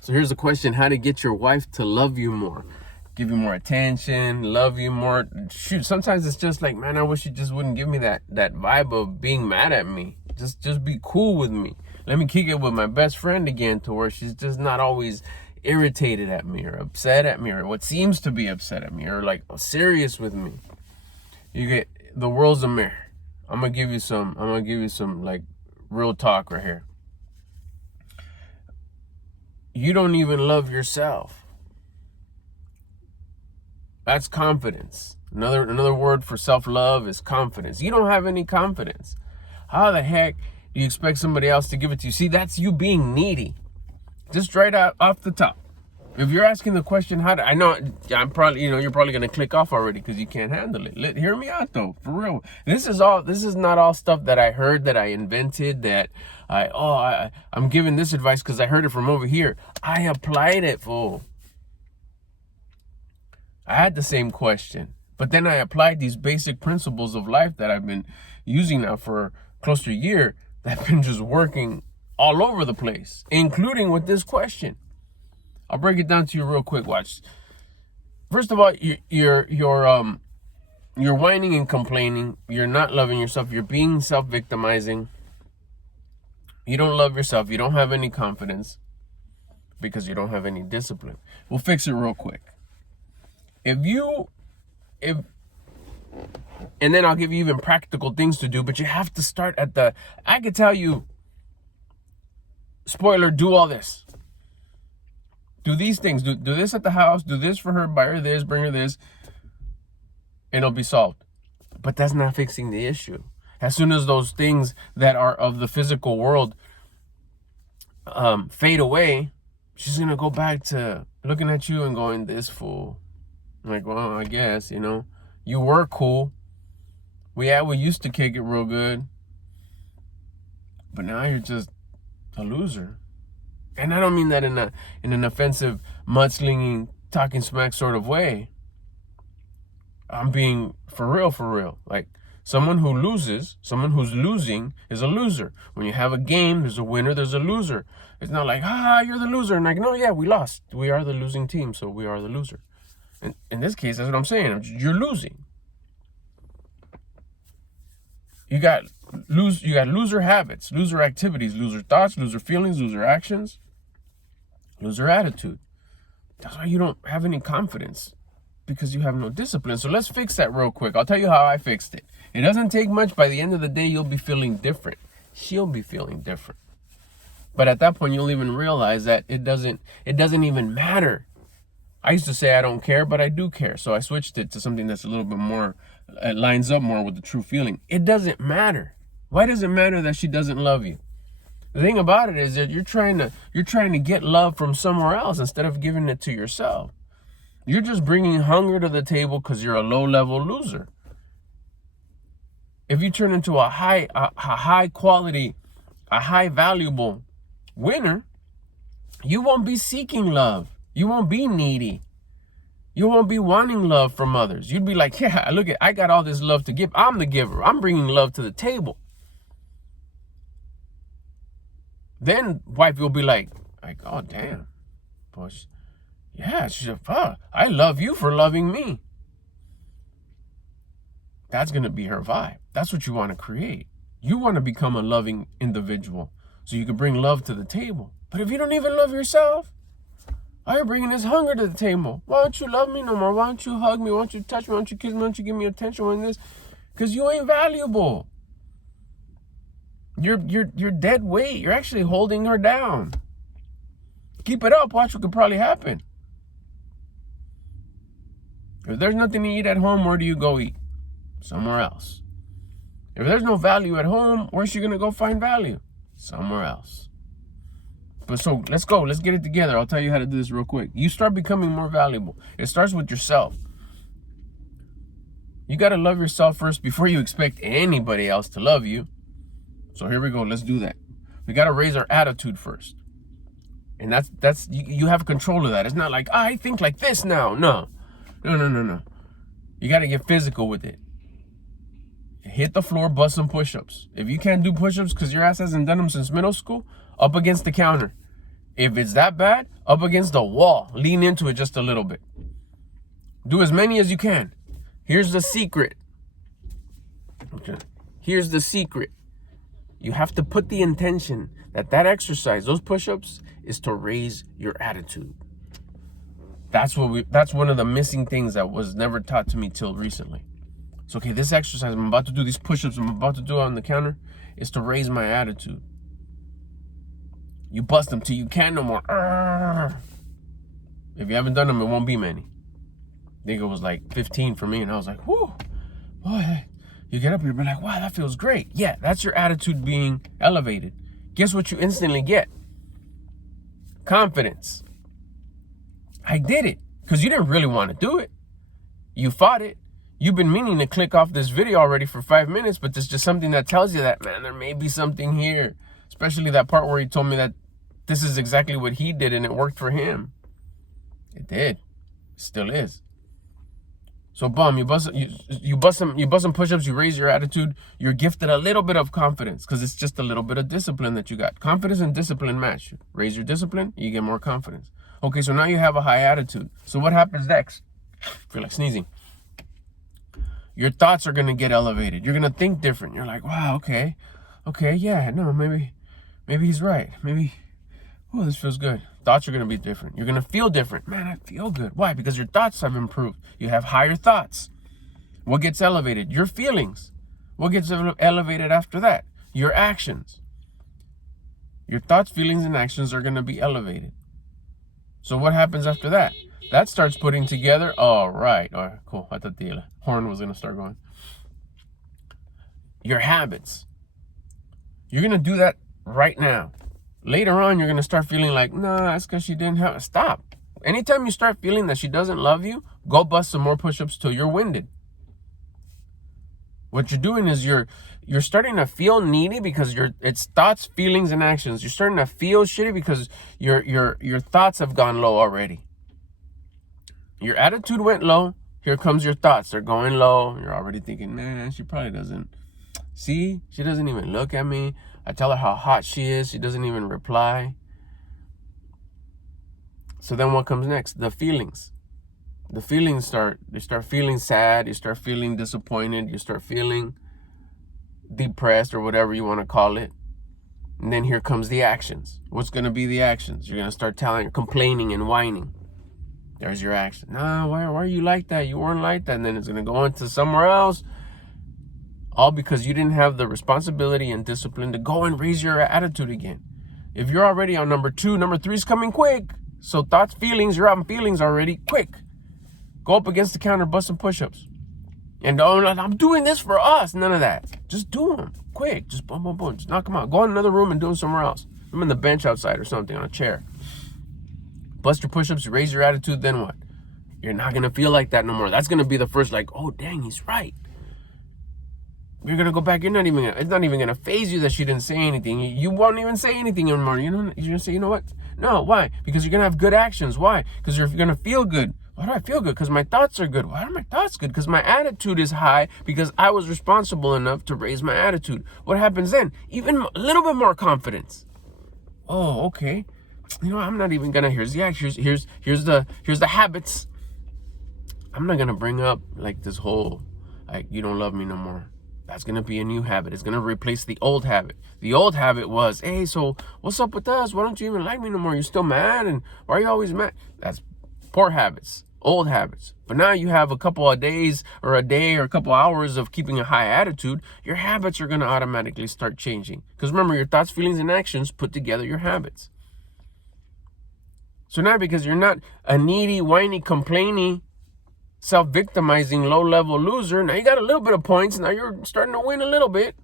So here's a question: how to get your wife to love you more, give you more attention, love you more. Shoot, sometimes it's just like, man, I wish you just wouldn't give me that vibe of being mad at me. Just be cool with me. Let me kick it with my best friend again, to where she's just not always irritated at me or upset at me or what seems to be upset at me or like serious with me. You get, the world's a mirror. I'm gonna give you some like real talk right here. You don't even love yourself. That's confidence. Another word for self-love is confidence. You don't have any confidence. How the heck do you expect somebody else to give it to you? See, that's you being needy. Just right out off the top. If you're asking the question, how do I know? I'm probably, you're probably gonna click off already because you can't handle it. Hear me out though, for real. This is not all stuff that I heard, that I invented, that I'm giving this advice because I heard it from over here. I applied it, fool. I had the same question, but then I applied these basic principles of life that I've been using now for close to a year, that have been just working all over the place, including with this question. I'll break it down to you real quick. Watch. First of all, you're whining and complaining. You're not loving yourself. You're being self-victimizing. You don't love yourself. You don't have any confidence because you don't have any discipline. We'll fix it real quick. And then I'll give you even practical things to do, but you have to start I could tell you, spoiler, do all this. Do these things, do this at the house, do this for her, buy her this, bring her this, and it'll be solved. But that's not fixing the issue. As soon as those things that are of the physical world fade away, she's going to go back to looking at you and going, this fool. I'm like, well, I guess, you were cool. We used to kick it real good. But now you're just a loser. And I don't mean that in an offensive, mudslinging, talking smack sort of way. I'm being for real. Like, someone who's losing is a loser. When you have a game, there's a winner, there's a loser. It's not like, you're the loser. And like, no, yeah, we lost. We are the losing team, so we are the loser. And in this case, that's what I'm saying. You're losing. You got loser habits, loser activities, loser thoughts, loser feelings, loser actions, loser attitude. That's why you don't have any confidence, because you have no discipline. So let's fix that real quick. I'll tell you how I fixed it. It doesn't take much. By the end of the day, you'll be feeling different. She'll be feeling different. But at that point, you'll even realize that it doesn't even matter. I used to say I don't care, but I do care. So I switched it to something that's a little bit more, it lines up more with the true feeling. It doesn't matter. Why does it matter that she doesn't love you? The thing about it is that you're trying to get love from somewhere else instead of giving it to yourself. You're just bringing hunger to the table because you're a low-level loser. If you turn into a high quality, a high valuable winner, you won't be seeking love. You won't be needy. You won't be wanting love from others. You'd be like, yeah, look, I got all this love to give. I'm the giver. I'm bringing love to the table. Then wife will be like, oh, damn. Push. Yeah, I love you for loving me. That's going to be her vibe. That's what you want to create. You want to become a loving individual so you can bring love to the table. But if you don't even love yourself, why are you bringing this hunger to the table? Why don't you love me no more? Why don't you hug me? Why don't you touch me? Why don't you kiss me? Why don't you give me attention? Why this? Because you ain't valuable. You're dead weight. You're actually holding her down. Keep it up. Watch what could probably happen. If there's nothing to eat at home, where do you go eat? Somewhere else. If there's no value at home, where's she going to go find value? Somewhere else. But so let's go. Let's get it together. I'll tell you how to do this real quick. You start becoming more valuable. It starts with yourself. You got to love yourself first before you expect anybody else to love you. So here we go. Let's do that. We got to raise our attitude first. And that's you have control of that. It's not like, I think like this now. No. You got to get physical with it. Hit the floor, bust some push-ups. If you can't do push-ups because your ass hasn't done them since middle school, up against the counter. If it's that bad, up against the wall, lean into it just a little bit. Do as many as you can. Here's the secret. Okay. Here's the secret. You have to put the intention that exercise, those push-ups, is to raise your attitude. That's one of the missing things that was never taught to me till recently. So, okay, this exercise I'm about to do, these push-ups I'm about to do on the counter, is to raise my attitude. You bust them till you can't no more. If you haven't done them, it won't be many. I think it was like 15 for me, and I was like, whoo, boy. You get up and you're like, wow, that feels great. Yeah, that's your attitude being elevated. Guess what you instantly get? Confidence. I did it. Because you didn't really want to do it. You fought it. You've been meaning to click off this video already for 5 minutes, but there's just something that tells you that, man, there may be something here. Especially that part where he told me that this is exactly what he did and it worked for him. It did. It still is. So boom, you bust some push-ups, you raise your attitude, you're gifted a little bit of confidence because it's just a little bit of discipline that you got. Confidence and discipline match. Raise your discipline, you get more confidence. Okay, so now you have a high attitude. So what happens next? I feel like sneezing. Your thoughts are gonna get elevated. You're gonna think different. You're like, wow, okay, yeah, no, maybe he's right. Maybe, oh, this feels good. Thoughts are going to be different. You're going to feel different. Man, I feel good. Why? Because your thoughts have improved. You have higher thoughts. What gets elevated? Your feelings. What gets elevated after that? Your actions. Your thoughts, feelings, and actions are going to be elevated. So what happens after that? That starts putting together. All right, cool. I thought the horn was going to start going. Your habits. You're going to do that right now. Later on, you're going to start feeling like, nah, that's because she didn't have... Stop. Anytime you start feeling that she doesn't love you, go bust some more push-ups till you're winded. What you're doing is you're starting to feel needy because it's thoughts, feelings, and actions. You're starting to feel shitty because your thoughts have gone low already. Your attitude went low. Here comes your thoughts. They're going low. You're already thinking, man, she probably doesn't... See? She doesn't even look at me. I tell her how hot she is. She doesn't even reply. So then what comes next? The feelings. The feelings you start feeling sad. You start feeling disappointed. You start feeling depressed or whatever you want to call it. And then here comes the actions. What's going to be the actions? You're going to start complaining and whining. There's your action. Nah, why are you like that? You weren't like that. And then it's going to go into somewhere else. All because you didn't have the responsibility and discipline to go and raise your attitude again. If you're already on number 2, number 3 is coming quick. So thoughts, feelings, you're on feelings already. Quick. Go up against the counter, bust some push-ups. And I'm doing this for us. None of that. Just do them. Quick. Just boom, boom, boom. Just knock them out. Go in another room and do them somewhere else. I'm on the bench outside or something on a chair. Bust your push-ups, raise your attitude, then what? You're not going to feel like that no more. That's going to be the first like, oh, dang, he's right. You're going to go back. It's not even going to faze you that she didn't say anything. You won't even say anything anymore. You're going to say, you know what? No, why? Because you're going to have good actions. Why? Because you're going to feel good. Why do I feel good? Because my thoughts are good. Why are my thoughts good? Because my attitude is high because I was responsible enough to raise my attitude. What happens then? Even a little bit more confidence. Oh, okay. You know, I'm not even going to, here's the habits. I'm not going to bring up like this whole, like, you don't love me no more. That's going to be a new habit. It's going to replace the old habit. The old habit was, hey, so what's up with us? Why don't you even like me no more? You're still mad? And why are you always mad? That's poor habits, old habits. But now you have a couple of days or a day or a couple hours of keeping a high attitude. Your habits are going to automatically start changing. Because remember, your thoughts, feelings, and actions put together your habits. So now because you're not a needy, whiny, complaining, self-victimizing, low-level loser, now you got a little bit of points. Now you're starting to win a little bit.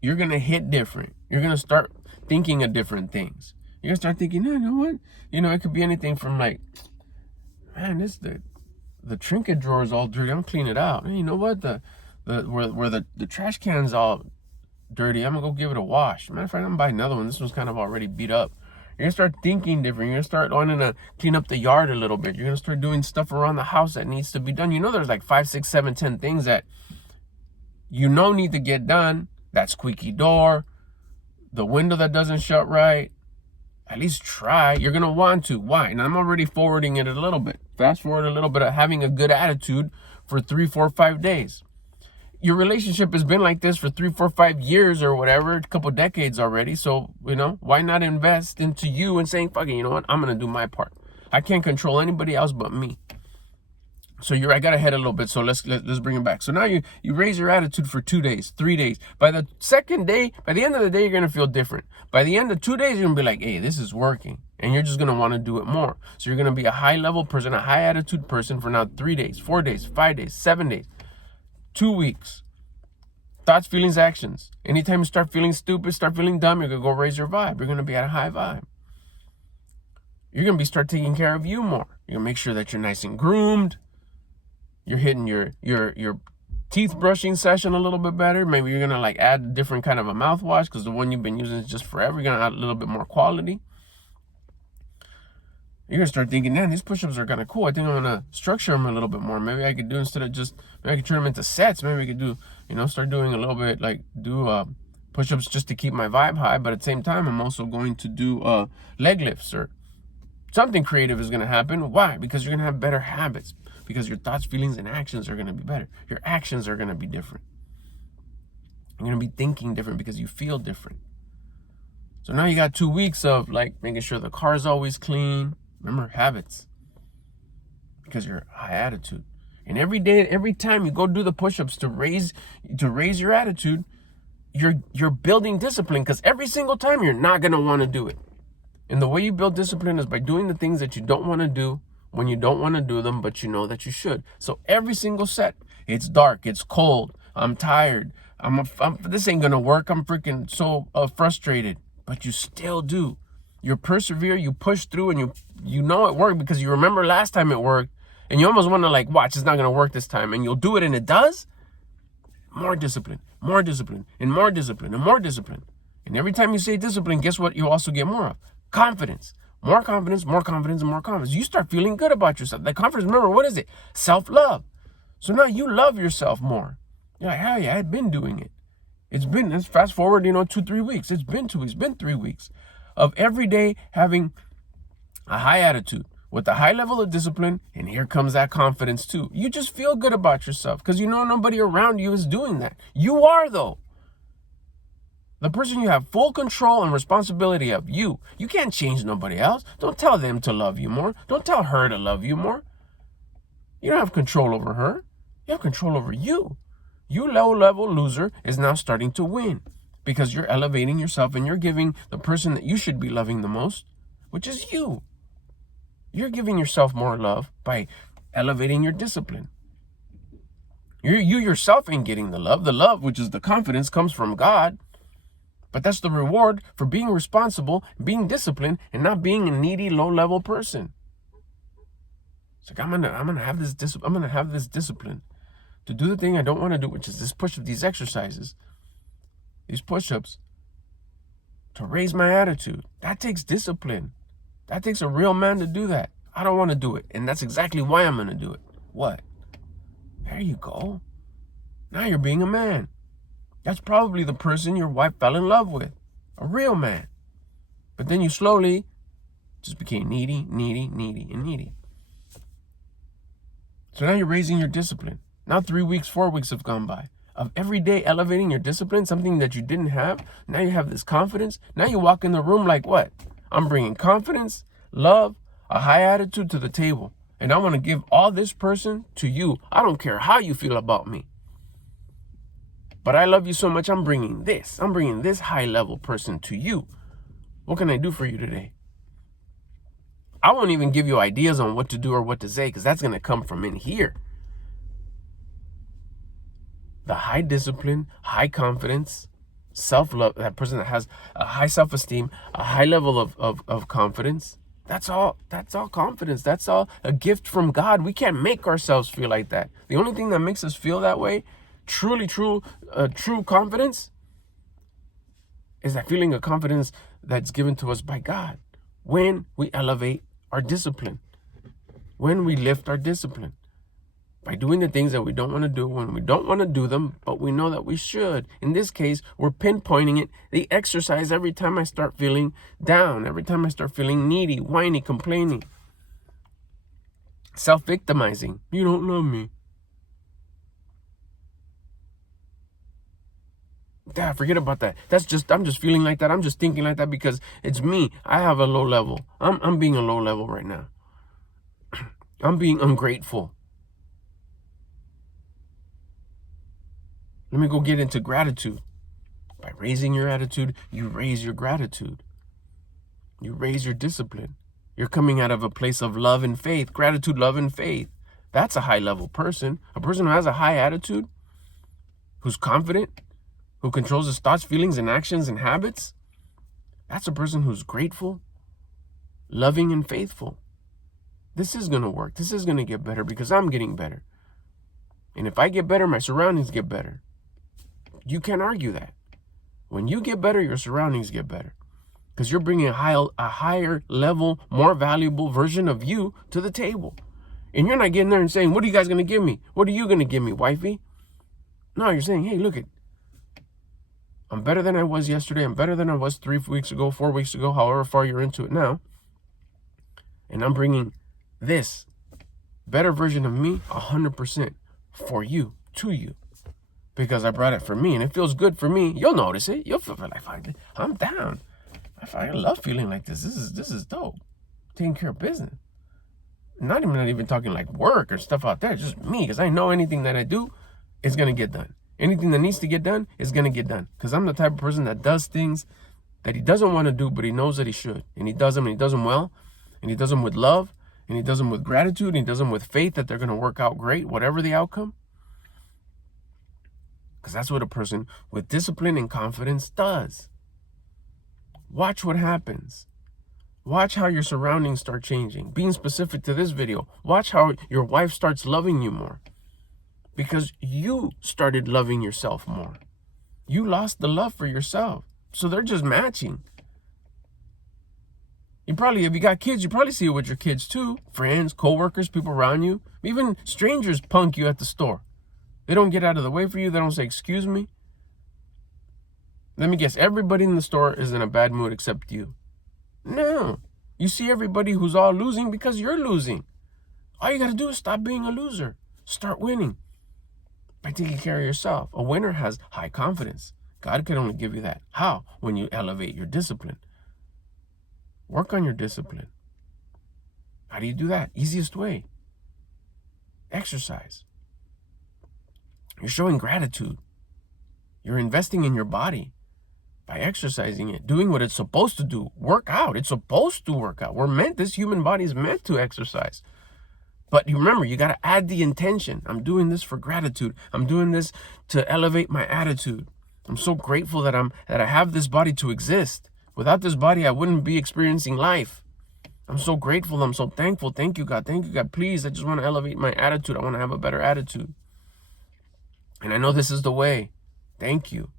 You're going to hit different. You're going to start thinking of different things. You're going to start thinking, no, you know what? You know, it could be anything from like, man, the trinket drawer is all dirty. I'm clean it out. Hey, you know what? Where the trash can's all dirty, I'm going to go give it a wash. Matter of fact, I'm going to buy another one. This one's kind of already beat up. You're going to start thinking different. You're going to start wanting to clean up the yard a little bit. You're going to start doing stuff around the house that needs to be done. You know, there's like 5, 6, 7, 10 things that you know need to get done that squeaky door, the window that doesn't shut right. At least try. You're going to want to. Why? And I'm already forwarding it a little bit. Fast forward a little bit of having a good attitude for 3, 4, 5 days. Your relationship has been like this for 3, 4, 5 years or whatever, a couple decades already. So, why not invest into you and saying, fuck it, you know what? I'm going to do my part. I can't control anybody else but me. So I got ahead a little bit. So let's bring it back. So now you raise your attitude for 2 days, 3 days. By the second day, by the end of the day, you're going to feel different. By the end of 2 days, you're going to be like, hey, this is working. And you're just going to want to do it more. So you're going to be a high level person, a high attitude person for now 3 days, 4 days, 5 days, 7 days, 2 weeks. Thoughts, feelings, actions. Anytime you start feeling stupid, start feeling dumb, you're going to go raise your vibe. You're going to be at a high vibe. You're going to start taking care of you more. You're going to make sure that you're nice and groomed. You're hitting your teeth brushing session a little bit better. Maybe you're going to add a different kind of a mouthwash because the one you've been using is just forever. You're going to add a little bit more quality. You're going to start thinking, man, these push-ups are kind of cool. I think I'm going to structure them a little bit more. Maybe I could do maybe I could turn them into sets. Maybe I could do, start doing a little bit, push-ups just to keep my vibe high. But at the same time, I'm also going to do leg lifts or something creative is going to happen. Why? Because you're going to have better habits. Because your thoughts, feelings, and actions are going to be better. Your actions are going to be different. You're going to be thinking different because you feel different. So now you got 2 weeks of making sure the car is always clean. Remember, habits. Because you're high attitude. And every day, every time you go do the push-ups to raise your attitude, you're building discipline. Because every single time you're not going to want to do it. And the way you build discipline is by doing the things that you don't want to do when you don't want to do them, but you know that you should. So every single set, it's dark, it's cold, I'm tired, this ain't gonna work, I'm freaking so frustrated, but you still do. You persevere, you push through, and you know it worked because you remember last time it worked, and you almost want to watch, it's not gonna work this time, and you'll do it and it does. More discipline, and more discipline, and more discipline. And every time you say discipline, guess what you also get more of? Confidence. More confidence, more confidence, and more confidence. You start feeling good about yourself. That confidence, remember, what is it? Self-love. So now you love yourself more. You're like, hell yeah, I've been doing it. Let's fast forward, 2-3 weeks. It's been 2 weeks, been 3 weeks of every day having a high attitude with a high level of discipline. And here comes that confidence too. You just feel good about yourself because nobody around you is doing that. You are, though. The person you have full control and responsibility of, you. You can't change nobody else. Don't tell them to love you more. Don't tell her to love you more. You don't have control over her. You have control over you. You low-level loser is now starting to win because you're elevating yourself and you're giving the person that you should be loving the most, which is you. You're giving yourself more love by elevating your discipline. You yourself ain't getting the love. The love, which is the confidence, comes from God. But that's the reward for being responsible, being disciplined, and not being a needy, low-level person. It's like I'm gonna have this discipline to do the thing I don't want to do, which is this push of these exercises, these push-ups, to raise my attitude. That takes discipline. That takes a real man to do that. I don't want to do it, and that's exactly why I'm gonna do it. What? There you go. Now you're being a man. That's probably the person your wife fell in love with. A real man. But then you slowly just became needy. So now you're raising your discipline. Now 3 weeks, 4 weeks have gone by. Of every day elevating your discipline, something that you didn't have. Now you have this confidence. Now you walk in the room like what? I'm bringing confidence, love, a high attitude to the table. And I want to give all this person to you. I don't care how you feel about me. But I love you so much, I'm bringing this high-level person to you. What can I do for you today? I won't even give you ideas on what to do or what to say because that's going to come from in here. The high discipline, high confidence, self-love, that person that has a high self-esteem, a high level of confidence, that's all confidence. That's all a gift from God. We can't make ourselves feel like that. The only thing that makes us feel that way, true confidence, is that feeling of confidence that's given to us by God when we elevate our discipline, when we lift our discipline by doing the things that we don't want to do when we don't want to do them, but we know that we should. In this case, we're pinpointing it. The exercise every time I start feeling down, every time I start feeling needy, whiny, complaining, self-victimizing. You don't love me. Dad, forget about that. I'm just feeling like that. I'm just thinking like that because it's me. I have a low level. I'm being a low level right now. I'm being ungrateful. Let me go get into gratitude. By raising your attitude, you raise your gratitude. You raise your discipline. You're coming out of a place of love and faith. Gratitude, love, and faith. That's a high level person. A person who has a high attitude, who's confident, who controls his thoughts, feelings, and actions and habits. That's a person who's grateful, loving, and faithful. This is going to work. This is going to get better because I'm getting better. And if I get better, my surroundings get better. You can't argue that. When you get better, your surroundings get better. Because you're bringing a higher level, more valuable version of you to the table. And you're not getting there and saying, what are you guys going to give me? What are you going to give me, wifey? No, you're saying, hey, look it. I'm better than I was yesterday. I'm better than I was 3 weeks ago, 4 weeks ago, however far you're into it now. And I'm bringing this better version of me 100% for you, to you. Because I brought it for me and it feels good for me. You'll notice it. You'll feel like I'm down. I love feeling like this. This is dope. Taking care of business. Not even talking like work or stuff out there. Just me. Because I know anything that I do is going to get done. Anything that needs to get done is going to get done. Because I'm the type of person that does things that he doesn't want to do, but he knows that he should. And he does them, and he does them well. And he does them with love. And he does them with gratitude. And he does them with faith that they're going to work out great, whatever the outcome. Because that's what a person with discipline and confidence does. Watch what happens. Watch how your surroundings start changing. Being specific to this video, watch how your wife starts loving you more. Because you started loving yourself more. You lost the love for yourself. So they're just matching. If you got kids, you probably see it with your kids too. Friends, co-workers, people around you. Even strangers punk you at the store. They don't get out of the way for you. They don't say, excuse me. Let me guess, everybody in the store is in a bad mood except you. No. You see everybody who's all losing because you're losing. All you got to do is stop being a loser. Start winning by taking care of yourself. A winner has high confidence. God can only give you that. How? When you elevate your discipline. Work on your discipline. How do you do that? Easiest way. Exercise. You're showing gratitude. You're investing in your body by exercising it, doing what it's supposed to do. Work out. It's supposed to work out. This human body is meant to exercise. But you remember, you got to add the intention. I'm doing this for gratitude. I'm doing this to elevate my attitude. I'm so grateful that I have this body to exist. Without this body, I wouldn't be experiencing life. I'm so grateful. I'm so thankful. Thank you, God. Thank you, God. Please, I just want to elevate my attitude. I want to have a better attitude. And I know this is the way. Thank you.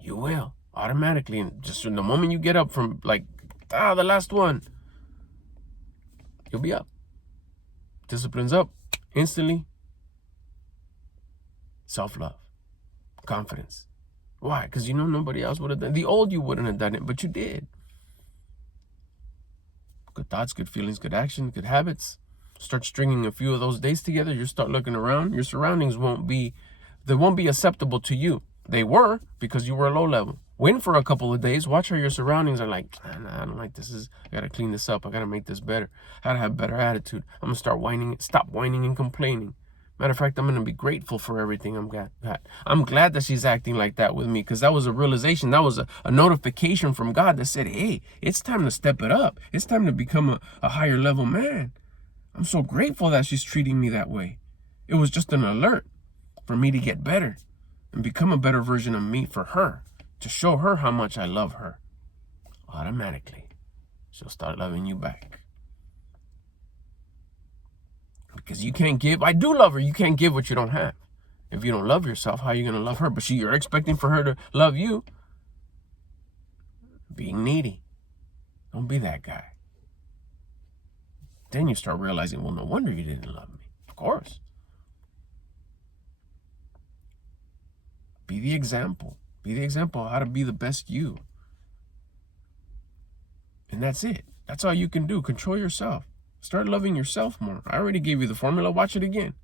You will. Automatically. And just in the moment you get up from the last one, you'll be up. Discipline's up. Instantly. Self-love. Confidence. Why? Because you know nobody else would have done it. The old you wouldn't have done it, but you did. Good thoughts, good feelings, good action, good habits. Start stringing a few of those days together. You start looking around. Your surroundings won't be acceptable to you. They were because you were low level. Win for a couple of days. Watch how your surroundings are like, nah, I don't like this. I got to clean this up. I got to make this better. I got to have better attitude. I'm going to stop whining and complaining. Matter of fact, I'm going to be grateful for everything I'm got. I'm glad that she's acting like that with me because that was a realization. That was a notification from God that said, hey, it's time to step it up. It's time to become a higher level man. I'm so grateful that she's treating me that way. It was just an alert for me to get better and become a better version of me for her, to show her how much I love her. Automatically, she'll start loving you back. Because you can't give. I do love her. You can't give what you don't have. If you don't love yourself, how are you going to love her? But you're expecting for her to love you. Being needy. Don't be that guy. Then you start realizing, well, no wonder you didn't love me. Of course. Be the example. Be the example of how to be the best you. And that's it. That's all you can do. Control yourself. Start loving yourself more. I already gave you the formula. Watch it again.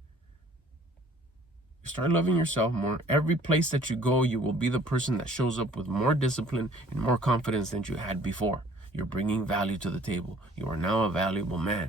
You start loving yourself more. Every place that you go, you will be the person that shows up with more discipline and more confidence than you had before. You're bringing value to the table. You are now a valuable man.